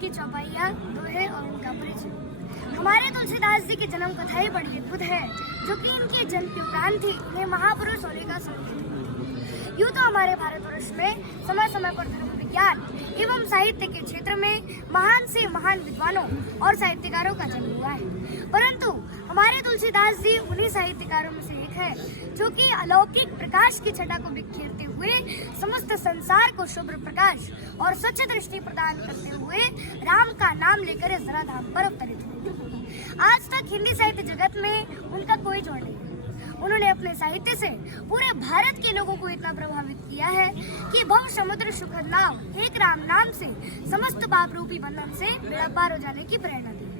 की चौपाइयाँ, दोहे और उनका परिचय। हमारे तुलसीदास जी की जन्म कथा ही बड़ी अद्भुत है, जो कि इनके जन्म के उपरांत ही उन्हें महापुरुष होने का संकेत है। यूँ तो हमारे भारतवर्ष में समय समय पर धर्म विज्ञान एवं साहित्य के क्षेत्र में महान से महान विद्वानों और साहित्यकारों का जन्म हुआ है, परंतु हमारे तुलसीदास जी उन्हीं साहित्यकारों में से एक है जो कि अलौकिक प्रकाश की छटा को बिखेरते हुए समस्त संसार को शुभ्र प्रकाश और स्वच्छ दृष्टि प्रदान करते हुए राम का नाम लेकर इस धराधाम पर अवतरित हुए। आज तक हिंदी साहित्य जगत में उनका कोई जोड़ नहीं। उन्होंने अपने साहित्य से पूरे भारत के लोगों को इतना प्रभावित किया है कि भव समुद्र सुखद नाव एक राम नाम से समस्त पाप रूपी बंधन से बेड़ा पार हो जाने की प्रेरणा दी है।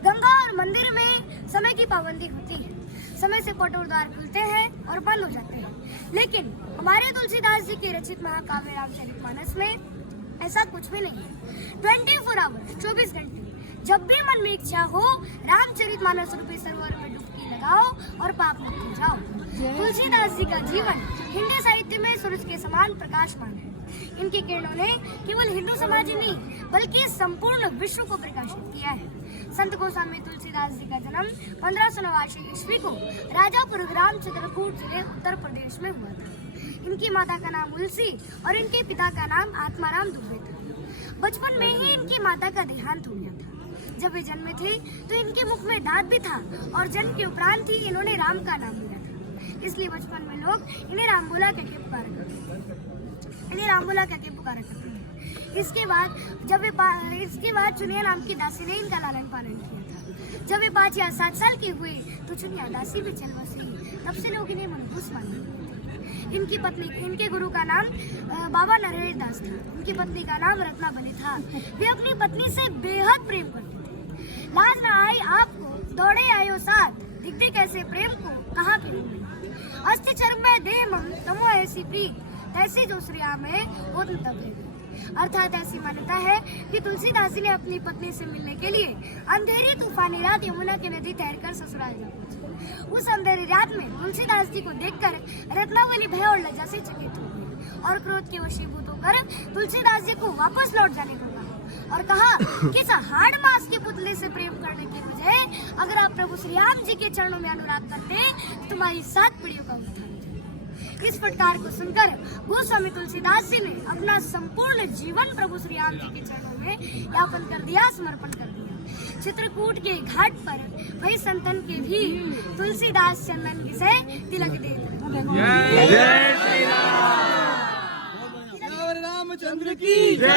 गंगा और मंदिर में समय की पाबंदी होती है, समय से कोटोर द्वार खुलते हैं और बंद हो जाते हैं, लेकिन हमारे तुलसीदास जी के रचित महाकाव्य रामचरितमानस में ऐसा कुछ भी नहीं है। 24 आवर्स 24 घंटे जब भी मन में इच्छा हो रामचरितमानस रूपी सरोवर में डुबकी लगाओ और पाप मुक्त हो जाओ। तुलसीदास जी का जीवन हिंदी साहित्य में सूरज के समान प्रकाशमान है। इनकी किरणों ने केवल हिंदू समाज ही नहीं बल्कि संपूर्ण विश्व को प्रकाशित किया है। संत गोस्वामी तुलसीदास जी का जन्म 1589 ईस्वी को राजापुर ग्राम चित्रकूट जिले उत्तर प्रदेश में हुआ था। इनकी माता का नाम उलसी और इनके पिता का नाम आत्माराम दुबे था। बचपन में ही इनकी माता का देहांत हो गया था। जब वे जन्मे थे तो इनके मुख में दांत भी था और जन्म के उपरांत ही इन्होंने राम का नाम लिया था। इसलिए बचपन में लोग इन्हें रामबोला कहकर पुकारा करते हैं। इसके बाद चुनिया नाम की दासी ने इनका लालन पालन किया था। जब वे 5 या 7 साल के हुए तो चुनिया दासी भी चल बसी। तब से लोग इन्हें मनहूस मानते। इनके गुरु का नाम बाबा नरेश दास था। उनकी पत्नी का नाम रत्नाबली था। वे अपनी पत्नी से बेहद प्रेम करते थे। लाज न आई आपको दौड़े आयो साथ, दिखते कैसे प्रेम को कहाँ के अस्थि चर्म में देह मम तमो ऐसी प्रीत, तैसी दूसरिया में वो तब। अर्थात ऐसी मान्यता है कि तुलसीदास जी ने अपनी पत्नी से मिलने के लिए अंधेरी तूफानी रात यमुना के नदी तैरकर ससुराल जा पहुंचे। उस अंधेरी रात में तुलसीदास जी को देखकर रत्नावली भय और लज्जा से चकित हो गई और क्रोध के वशीभूत होकर तुलसीदास जी को वापस लौट जाने को कहा और कहा कि इस हाड़ मास के पुतले से प्रेम करने के बजाय अगर आप प्रभु श्री राम जी के चरणों में अनुराग करते तो तुम्हारी 7 पीढ़ियों का उद्धार। इस फटकार को सुनकर गोस्वामी तुलसीदास जी ने अपना संपूर्ण जीवन प्रभु श्री राम जी के चरणों में यापन कर दिया, समर्पण कर दिया। चित्रकूट के घाट पर वही संतन के भी तुलसीदास चंदन से तिलक दे रामचंद्र की जय।